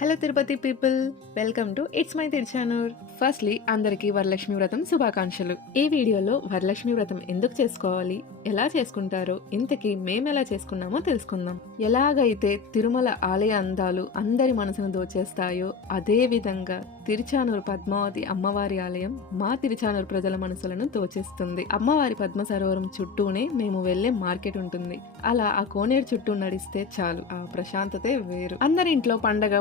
Hello Tirupati people, welcome to it's my Tiruchanur. Firstly అందరికీ వరలక్ష్మి వ్రతం శుభాకాంక్షలు. ఈ వీడియోలో వరలక్ష్మి వ్రతం ఎందుకు చేసుకోవాలి, ఎలా చేసుకుంటారో, ఇంతకీ మేమెలా చేసుకున్నామో తెలుసుకుందాం. ఎలాగైతే తిరుమల ఆలయ అందాలు అందరి మనసును దోచేస్తాయో అదే విధంగా తిరుచానూరు పద్మావతి అమ్మవారి ఆలయం మా తిరుచానూరు ప్రజల మనసులను దోచేస్తుంది. అమ్మవారి పద్మ సరోవరం చుట్టూనే మేము వెళ్లే మార్కెట్ ఉంటుంది. అలా ఆ కోనేరు చుట్టూ నడిస్తే చాలు, ఆ ప్రశాంతతే వేరు. అందరి ఇంట్లో పండగ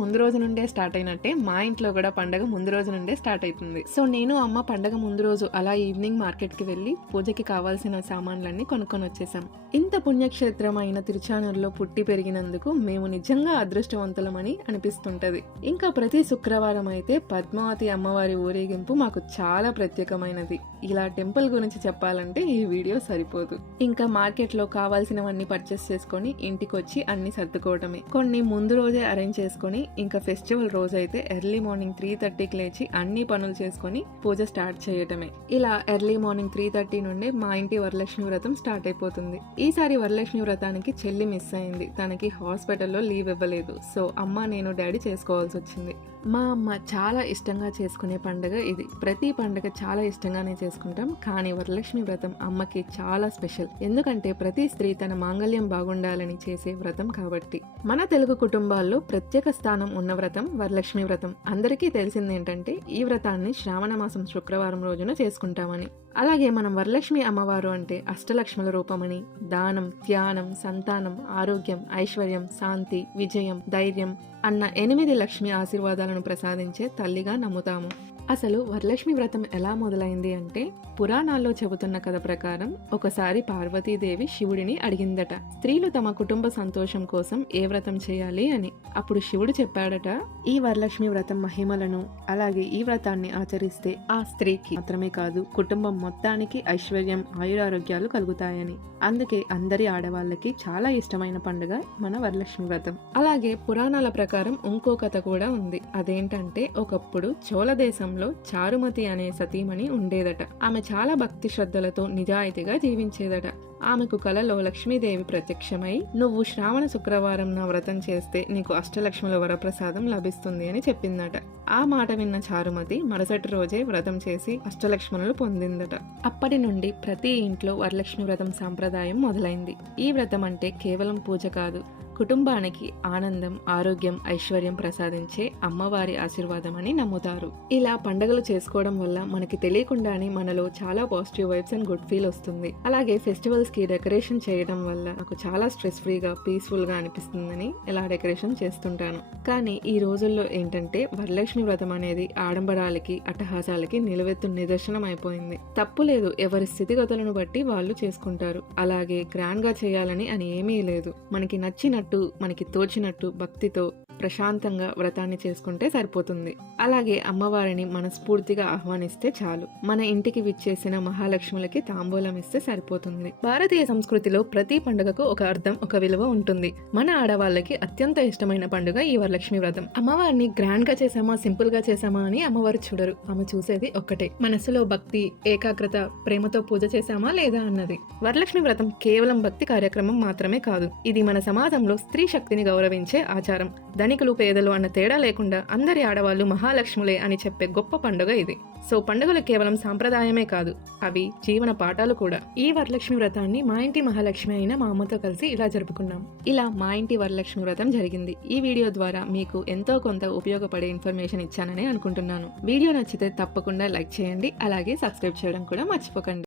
ముందు రోజు నుండే స్టార్ట్ అయినట్టే మా ఇంట్లో కూడా పండగ ముందు రోజు నుండే స్టార్ట్ అవుతుంది. సో నేను అమ్మ పండగ ముందు రోజు అలా ఈవినింగ్ మార్కెట్ కి వెళ్లి పూజకి కావాల్సిన సామాన్లన్నీ కొనుక్కొని వచ్చేసాం. ఇంత పుణ్యక్షేత్రమైన తిరుచానూరులో పుట్టి పెరిగినందుకు మేము నిజంగా అదృష్టవంతులమని అనిపిస్తుంటది. ఇంకా ప్రతి శుక్రవారం అయితే పద్మావతి అమ్మవారి ఊరేగింపు మాకు చాలా ప్రత్యేకమైనది. ఇలా టెంపుల్ గురించి చెప్పాలంటే ఈ వీడియో సరిపోదు. ఇంకా మార్కెట్ లో కావాల్సినవన్నీ పర్చేస్ చేసుకొని ఇంటికి వచ్చి అన్ని సర్దుకోవటమే. కొన్ని ముందు రోజే అరేంజ్ చేసుకొని ఇంకా ఫెస్టివల్ రోజు అయితే ఎర్లీ మార్నింగ్ 3:30కి లేచి అన్ని పనులు చేసుకొని పూజ స్టార్ట్ చేయటమే. ఇలా ఎర్లీ మార్నింగ్ 3:30 నుండి మా ఇంటి వరలక్ష్మి వ్రతం స్టార్ట్ అయిపోతుంది. ఈసారి వరలక్ష్మి వ్రతానికి చెల్లి మిస్ అయింది. తనకి హాస్పిటల్లో లీవ్ ఇవ్వలేదు. సో అమ్మ, నేను, డాడీ చేసుకోవాల్సి వచ్చింది. మా అమ్మ చాలా ఇష్టంగా చేసుకునే పండుగ ఇది. ప్రతి పండుగ చాలా ఇష్టంగానే చేసుకుంటాం, కానీ వరలక్ష్మి వ్రతం అమ్మకి చాలా స్పెషల్. ఎందుకంటే ప్రతి స్త్రీ తన మాంగళ్యం బాగుండాలని చేసే వ్రతం కాబట్టి. మన తెలుగు కుటుంబాల్లో ప్రత్యేక స్థానం ఉన్న వ్రతం వరలక్ష్మి వ్రతం. అందరికీ తెలిసిందేంటంటే ఈ వ్రతాన్ని శ్రావణ మాసం శుక్రవారం రోజున చేసుకుంటామని. అలాగే మనం వరలక్ష్మి అమ్మవారు అంటే అష్టలక్ష్ముల రూపమని, దానం, ధ్యానం, సంతానం, ఆరోగ్యం, ఐశ్వర్యం, శాంతి, విజయం, ధైర్యం అన్న 8 లక్ష్మి ఆశీర్వాదాలను ప్రసాదించే తల్లిగా నమ్ముతాము. అసలు వరలక్ష్మి వ్రతం ఎలా మొదలైంది అంటే, పురాణాల్లో చెబుతున్న కథ ప్రకారం ఒకసారి పార్వతీదేవి శివుడిని అడిగిందట, స్త్రీలు తమ కుటుంబ సంతోషం కోసం ఏ వ్రతం చేయాలి అని. అప్పుడు శివుడు చెప్పాడట, ఈ వరలక్ష్మి వ్రతం మహిమలను, అలాగే ఈ వ్రతాన్ని ఆచరిస్తే ఆ స్త్రీకి మాత్రమే కాదు కుటుంబం మొత్తానికి ఐశ్వర్యం, ఆయురారోగ్యాలు కలుగుతాయని. అందుకే అందరి ఆడవాళ్ళకి చాలా ఇష్టమైన పండుగ మన వరలక్ష్మి వ్రతం. అలాగే పురాణాల ప్రకారం ఇంకో కథ కూడా ఉంది. అదేంటంటే, ఒకప్పుడు చోళ దేశంలో చారుమతి అనే సతీమణి ఉండేదట. ఆమె చాలా భక్తి శ్రద్ధలతో నిజాయితీగా జీవించేదట. ఆమెకు కలలో లక్ష్మీదేవి ప్రత్యక్షమై, నువ్వు శ్రావణ శుక్రవారం నా వ్రతం చేస్తే నీకు అష్టలక్ష్ముల వరప్రసాదం లభిస్తుంది అని చెప్పిందట. ఆ మాట విన్న చారుమతి మరుసటి రోజే వ్రతం చేసి అష్టలక్ష్ములను పొందిందట. అప్పటి నుండి ప్రతి ఇంట్లో వరలక్ష్మి వ్రతం సాంప్రదాయం మొదలైంది. ఈ వ్రతం అంటే కేవలం పూజ కాదు, కుటుంబానికి ఆనందం, ఆరోగ్యం, ఐశ్వర్యం ప్రసాదించే అమ్మవారి ఆశీర్వాదం అని నమ్ముతారు. ఇలా పండుగలు చేసుకోవడం వల్ల మనకి తెలియకుండానే మనలో చాలా positive vibes and good feel వస్తుంది. అలాగే ఫెస్టివల్స్ కి డెకరేషన్ చేయడం వల్ల నాకు చాలా స్ట్రెస్ ఫ్రీగా, పీస్ఫుల్ గా అనిపిస్తుందని ఇలా డెకరేషన్ చేస్తుంటాను. కానీ ఈ రోజుల్లో ఏంటంటే వరలక్ష్మి వ్రతం అనేది ఆడంబరాలకి, అట్టహాసాలకి నిలువెత్తు నిదర్శనం అయిపోయింది. తప్పు లేదు, ఎవరి స్థితిగతులను బట్టి వాళ్ళు చేసుకుంటారు. అలాగే గ్రాండ్ గా చేయాలని అని ఏమీ లేదు. మనకి నచ్చినట్టు, మనకి తోచినట్టు భక్తితో ప్రశాంతంగా వ్రతాన్ని చేసుకుంటే సరిపోతుంది. అలాగే అమ్మవారిని మనస్ఫూర్తిగా ఆహ్వానిస్తే చాలు. మన ఇంటికి విచ్చేసిన మహాలక్ష్ములకి తాంబూలం ఇస్తే సరిపోతుంది. భారతీయ సంస్కృతిలో ప్రతి పండుగకు ఒక అర్థం, ఒక విలువ ఉంటుంది. మన ఆడవాళ్ళకి అత్యంత ఇష్టమైన పండుగ ఈ వరలక్ష్మి వ్రతం. అమ్మవారిని గ్రాండ్ గా చేసామా, సింపుల్ గా చేసామా అని అమ్మవారు చూడరు. ఆమె చూసేది ఒక్కటే, మనసులో భక్తి, ఏకాగ్రత, ప్రేమతో పూజ చేశామా లేదా అన్నది. వరలక్ష్మి వ్రతం కేవలం భక్తి కార్యక్రమం మాత్రమే కాదు. ఇది మన సమాజంలో స్త్రీ శక్తిని గౌరవించే ఆచారం. ధనికులు, పేదలు అన్న తేడా లేకుండా అందరి ఆడవాళ్లు మహాలక్ష్ములే అని చెప్పే గొప్ప పండుగ ఇది. సో పండుగలు కేవలం సాంప్రదాయమే కాదు, అవి జీవన పాఠాలు కూడా. ఈ వరలక్ష్మి వ్రతాన్ని మా ఇంటి మహాలక్ష్మి అయిన మా అమ్మతో కలిసి ఇలా జరుపుకున్నాం. ఇలా మా ఇంటి వరలక్ష్మి వ్రతం జరిగింది. ఈ వీడియో ద్వారా మీకు ఎంతో కొంత ఉపయోగపడే ఇన్ఫర్మేషన్ ఇచ్చానని అనుకుంటున్నాను. వీడియో నచ్చితే తప్పకుండా లైక్ చేయండి, అలాగే సబ్స్క్రైబ్ చేయడం కూడా మర్చిపోకండి.